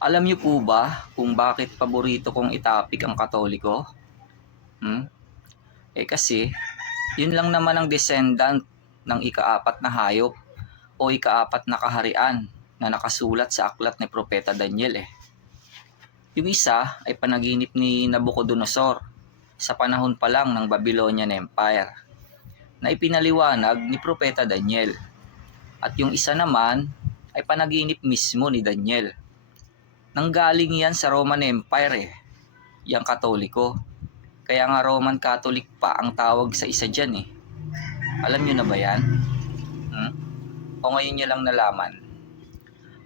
Alam niyo po ba kung bakit paborito kong itapik ang Katoliko? Hmm? Eh kasi, yun lang naman ang descendant ng ikaapat na hayop o ikaapat na kaharian na nakasulat sa aklat ni Propeta Daniel eh. Yung isa ay panaginip ni Nabucodonosor sa panahon pa lang ng Babylonian Empire na ipinaliwanag ni Propeta Daniel. At yung isa naman ay panaginip mismo ni Daniel. Nanggaling yan sa Roman Empire eh, yung Katoliko. Kaya nga Roman Catholic pa ang tawag sa isa dyan eh. Alam nyo na ba yan? Hmm? O ngayon nyo lang nalaman?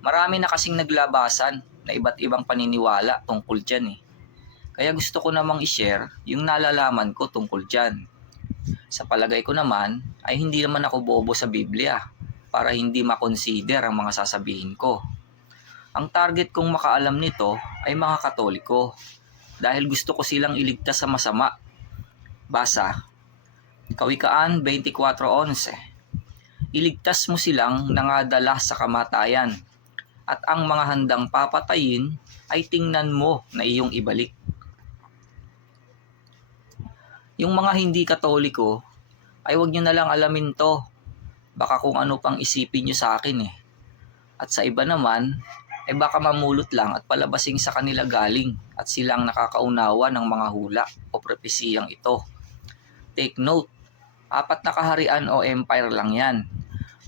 Marami na kasing naglabasan na iba't ibang paniniwala tungkol dyan eh. Kaya gusto ko namang i-share yung nalalaman ko tungkol dyan. Sa palagay ko naman ay hindi naman ako bobo sa Biblia para hindi makonsider ang mga sasabihin ko. Ang target kong makaalam nito ay mga katoliko dahil gusto ko silang iligtas sa masama. Basa, Kawikaan 24.11 Iligtas mo silang nangadala sa kamatayan at ang mga handang papatayin ay tingnan mo na iyong ibalik. Yung mga hindi katoliko ay wag nyo na lang alamin to. Baka kung ano pang isipin nyo sa akin eh. At sa iba naman, ay baka mamulot lang at palabasing sa kanila galing at silang nakakaunawa ng mga hula o propesiyang ito. Take note, apat na kaharian o empire lang yan.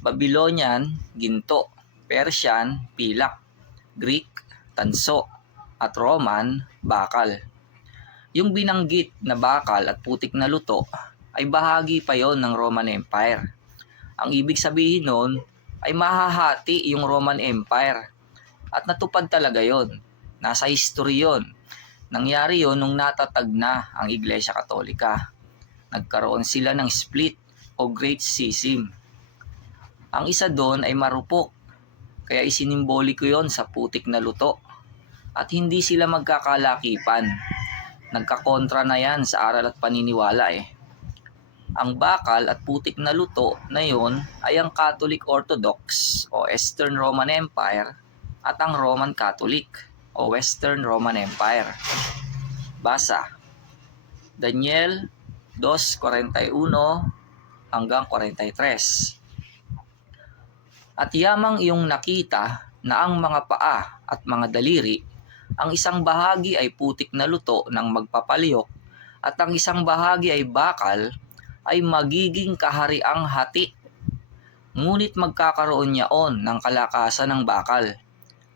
Babylonian, ginto. Persian, pilak. Greek, tanso. At Roman, bakal. Yung binanggit na bakal at putik na luto ay bahagi pa yon ng Roman Empire. Ang ibig sabihin nun ay mahahati yung Roman Empire. At natupad talaga yon. Nasa history yon. Nangyari yon nung natatag na ang Iglesia Katolika. Nagkaroon sila ng split o Great Schism. Ang isa doon ay marupok, kaya isinimboliko yon sa putik na luto. At hindi sila magkakalakipan. Nagkakontra na yan sa aral at paniniwala eh. Ang bakal at putik na luto na yon ay ang Catholic Orthodox o Eastern Roman Empire at ang Roman Catholic o Western Roman Empire. Basa. Daniel 2.41 hanggang 43. At yamang iyong nakita na ang mga paa at mga daliri, ang isang bahagi ay putik na luto ng magpapaliyok at ang isang bahagi ay bakal ay magiging kahariang hati. Ngunit magkakaroon niyaon ng kalakasan ng bakal.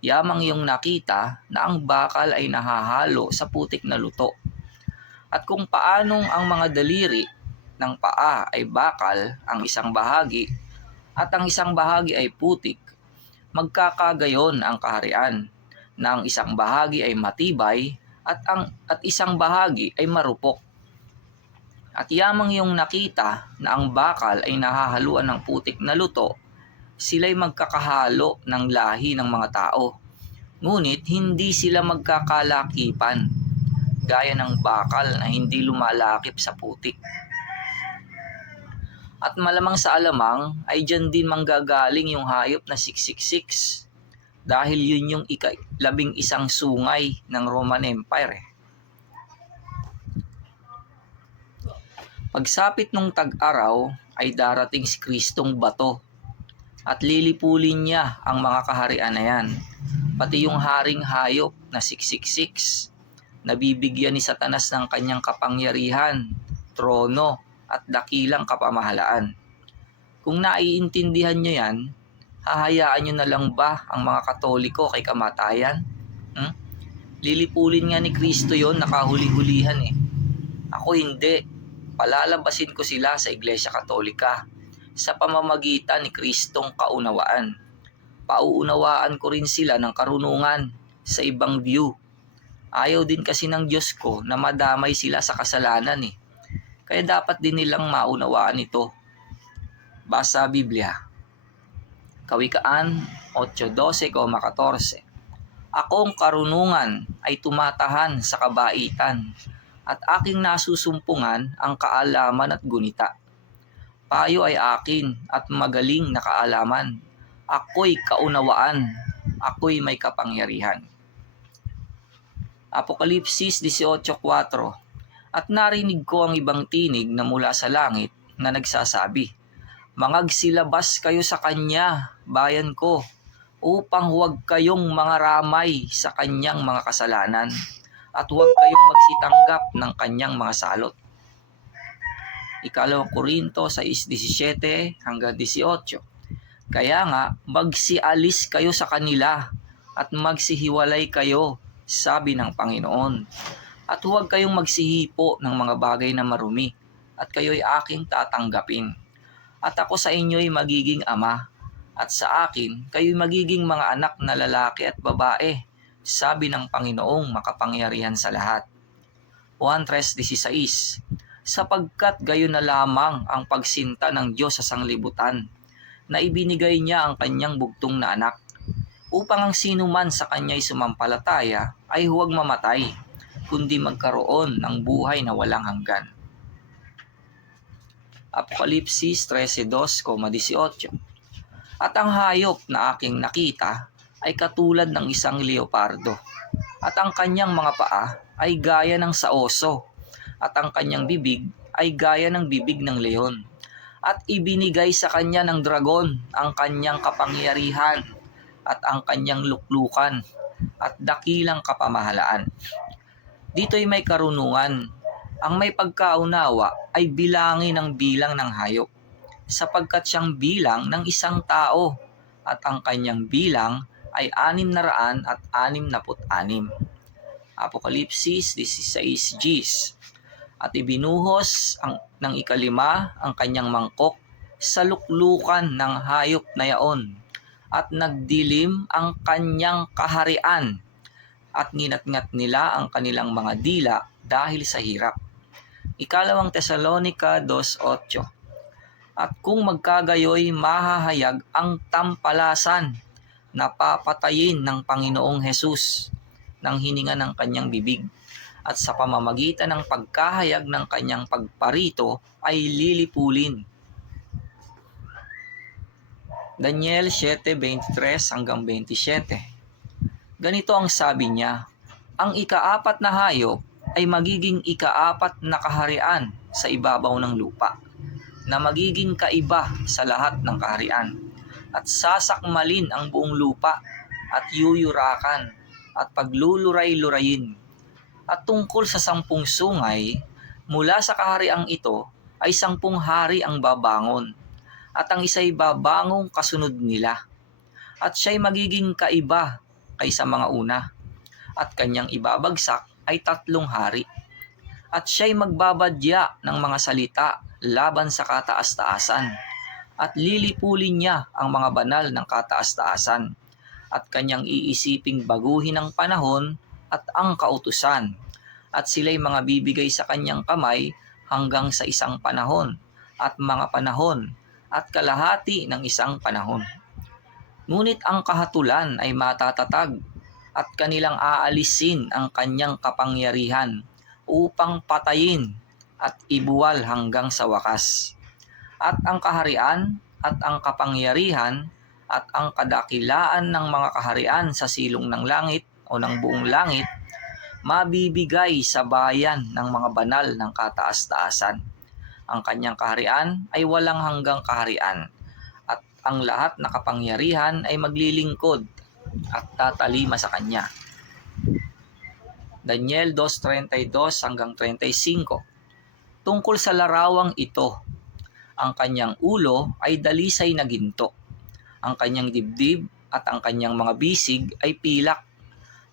Yamang iyong nakita na ang bakal ay nahahalo sa putik na luto. At kung paanong ang mga daliri ng paa ay bakal ang isang bahagi at ang isang bahagi ay putik, magkakagayon ang kaharian na ang isang bahagi ay matibay at ang at isang bahagi ay marupok. At yamang yung nakita na ang bakal ay nahahaluan ng putik na luto, sila'y magkakahalo ng lahi ng mga tao. Ngunit hindi sila magkakalakipan, gaya ng bakal na hindi lumalakip sa putik. At malamang sa alamang ay dyan din manggagaling yung hayop na 666 dahil yun yung ika, labing isang sungay ng Roman Empire. Eh. Pagsapit nung tag-araw ay darating si Kristong bato at lilipulin niya ang mga kaharian na yan. Pati yung haring hayop na 666 nabibigyan ni Satanas ng kanyang kapangyarihan, trono at dakilang kapamahalaan. Kung naiintindihan nyo yan, hahayaan nyo na lang ba ang mga katoliko kay kamatayan? Hmm? Lilipulin nga ni Kristo yon nakahuli-hulihan eh. Ako hindi. Palalabasin ko sila sa Iglesia Katolika sa pamamagitan ni Kristong kaunawaan. Pauunawaan ko rin sila ng karunungan sa ibang view. Ayaw din kasi ng Diyos ko na madamay sila sa kasalanan eh. Kaya dapat din nilang maunawaan ito. Basa Biblia. Kawikaan 8.12,14 Akong karunungan ay tumatahan sa kabaitan at aking nasusumpungan ang kaalaman at gunita. Payo ay akin at magaling na kaalaman. Ako'y kaunawaan. Ako'y may kapangyarihan. Apokalipsis 18.4 At narinig ko ang ibang tinig na mula sa langit na nagsasabi, Mangagsilabas kayo sa kanya, bayan ko, upang huwag kayong mga ramay sa kanyang mga kasalanan at huwag kayong magsitanggap ng kanyang mga salot. Ikalawang Korinto 6.17 hanggang 18 Kaya nga, magsialis kayo sa kanila at magsihiwalay kayo, sabi ng Panginoon. At huwag kayong magsihipo ng mga bagay na marumi, at kayo'y aking tatanggapin. At ako sa inyo'y magiging ama, at sa akin kayo'y magiging mga anak na lalaki at babae, sabi ng Panginoong makapangyarihan sa lahat. Juan 3.16 Sapagkat gayon na lamang ang pagsinta ng Diyos sa sanglibutan, na ibinigay niya ang kanyang bugtong na anak, upang ang sino man sa kanya'y sumampalataya ay huwag mamatay, kundi magkaroon ng buhay na walang hanggan. Apokalipsis 13.2,18 At ang hayop na aking nakita ay katulad ng isang leopardo, at ang kanyang mga paa ay gaya ng sa oso, at ang kanyang bibig ay gaya ng bibig ng leon. At ibinigay sa kanya ng dragon ang kanyang kapangyarihan at ang kanyang luklukan at dakilang kapamahalaan. Dito'y may karunungan. Ang may pagkaunawa ay bilangin ang bilang ng hayop sapagkat siyang bilang ng isang tao at ang kanyang bilang ay anim na raan at anim na put anim. Apokalipsis 16 Gs. At ibinuhos ang, ng ikalima ang kanyang mangkok sa luklukan ng hayop na yaon. At nagdilim ang kanyang kaharian. At nginatngat nila ang kanilang mga dila dahil sa hirap. Ikalawang Tesalonika 2.8 At kung magkagayoy mahahayag ang tampalasan na papatayin ng Panginoong Hesus ng hininga ng kanyang bibig at sa pamamagitan ng pagkahayag ng kanyang pagparito ay lilipulin. Daniel 7.23 hanggang 27 Ganito ang sabi niya, ang ikaapat na hayop ay magiging ikaapat na kaharian sa ibabaw ng lupa, na magiging kaiba sa lahat ng kaharian, at sasakmalin ang buong lupa, at yuyurakan, at pagluluray-lurayin. At tungkol sa sampung sungay, mula sa kahariang ito ay sampung hari ang babangon, at ang isa'y babangong kasunod nila. At siya'y magiging kaiba kaysa mga una, at kanyang ibabagsak ay tatlong hari. At siya'y magbabadya ng mga salita laban sa kataas-taasan, at lilipulin niya ang mga banal ng kataas-taasan, at kanyang iisiping baguhin ang panahon at ang kautusan, at sila'y mga bibigay sa kanyang kamay hanggang sa isang panahon, at mga panahon, at kalahati ng isang panahon. Ngunit ang kahatulan ay matatatag at kanilang aalisin ang kanyang kapangyarihan upang patayin at ibuwal hanggang sa wakas. At ang kaharian at ang kapangyarihan at ang kadakilaan ng mga kaharian sa silong ng langit o ng buong langit mabibigay sa bayan ng mga banal ng kataas-taasan. Ang kanyang kaharian ay walang hanggang kaharian at ang lahat na kapangyarihan ay maglilingkod at tatalima sa kanya. Daniel 2.32 hanggang 35 Tungkol sa larawang ito, ang kanyang ulo ay dalisay na ginto. Ang kanyang dibdib at ang kanyang mga bisig ay pilak.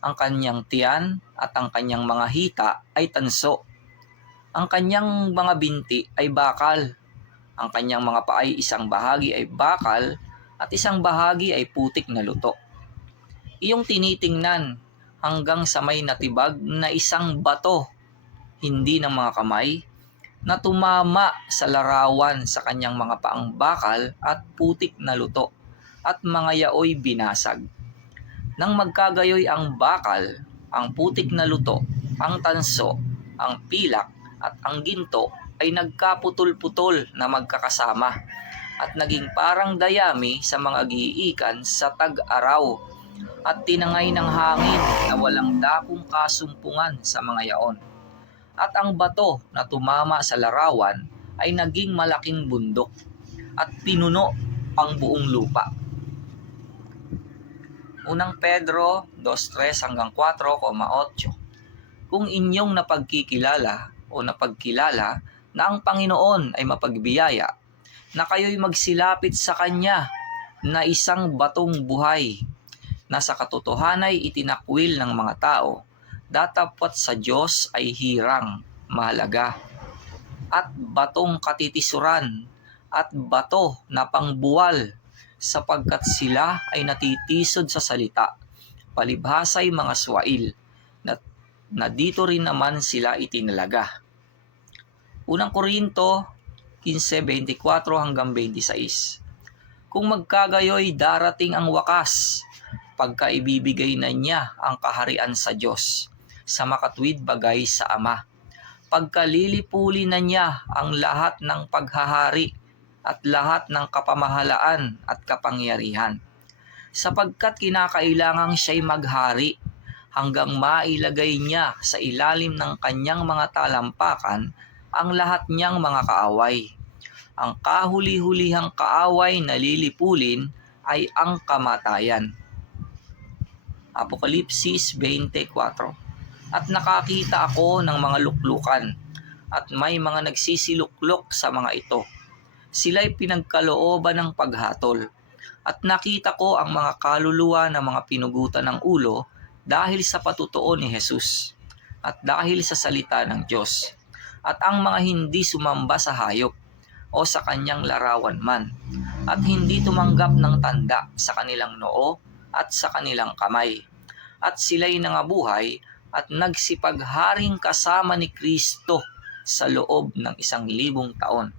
Ang kanyang tiyan at ang kanyang mga hita ay tanso. Ang kanyang mga binti ay bakal. Ang kanyang mga paay isang bahagi ay bakal at isang bahagi ay putik na luto iyong tinitingnan hanggang sa may natibag na isang bato, hindi ng mga kamay, na tumama sa larawan sa kanyang mga paang bakal at putik na luto at mga yaoy binasag. Nang magkagayoy ang bakal, ang putik na luto, ang tanso, ang pilak at ang ginto ay nagkaputol-putol na magkakasama at naging parang dayami sa mga giikan sa tag-araw at tinangay ng hangin na walang dakong kasumpungan sa mga yaon. At ang bato na tumama sa larawan ay naging malaking bundok at pinuno ang buong lupa. Unang Pedro 2.3 hanggang 4.8 Kung inyong napagkikilala o napagkilala na ang Panginoon ay mapagbiyaya, na kayo'y magsilapit sa Kanya na isang batong buhay na sa katotohanay itinakwil ng mga tao, datapot sa Diyos ay hirang, mahalaga, at batong katitisuran, at bato na pangbuwal, sapagkat sila ay natitisod sa salita, palibhasay mga swail, na, na dito rin naman sila itinalaga. Unang Korinto 15:24 hanggang 26. Kung magkagayoy darating ang wakas, pagka ibibigay na niya ang kaharian sa Diyos, sa makatwid bagay sa Ama. Pagkalilipuli na niya ang lahat ng paghahari at lahat ng kapamahalaan at kapangyarihan. Sapagkat kinakailangang siya'y maghari hanggang mailagay niya sa ilalim ng kanyang mga talampakan ang lahat niyang mga kaaway. Ang kahuli-hulihang kaaway na lilipulin ay ang kamatayan. Apokalipsis 24 At nakakita ako ng mga luklukan at may mga nagsisiluklok sa mga ito. Sila'y pinagkalooban ng paghatol. At nakita ko ang mga kaluluwa ng mga pinugutan ng ulo dahil sa patutuo ni Jesus at dahil sa salita ng Diyos. At ang mga hindi sumamba sa hayop o sa kanyang larawan man at hindi tumanggap ng tanda sa kanilang noo at sa kanilang kamay. At sila'y nangabuhay at nagsipagharing kasama ni Kristo sa loob ng isang libong taon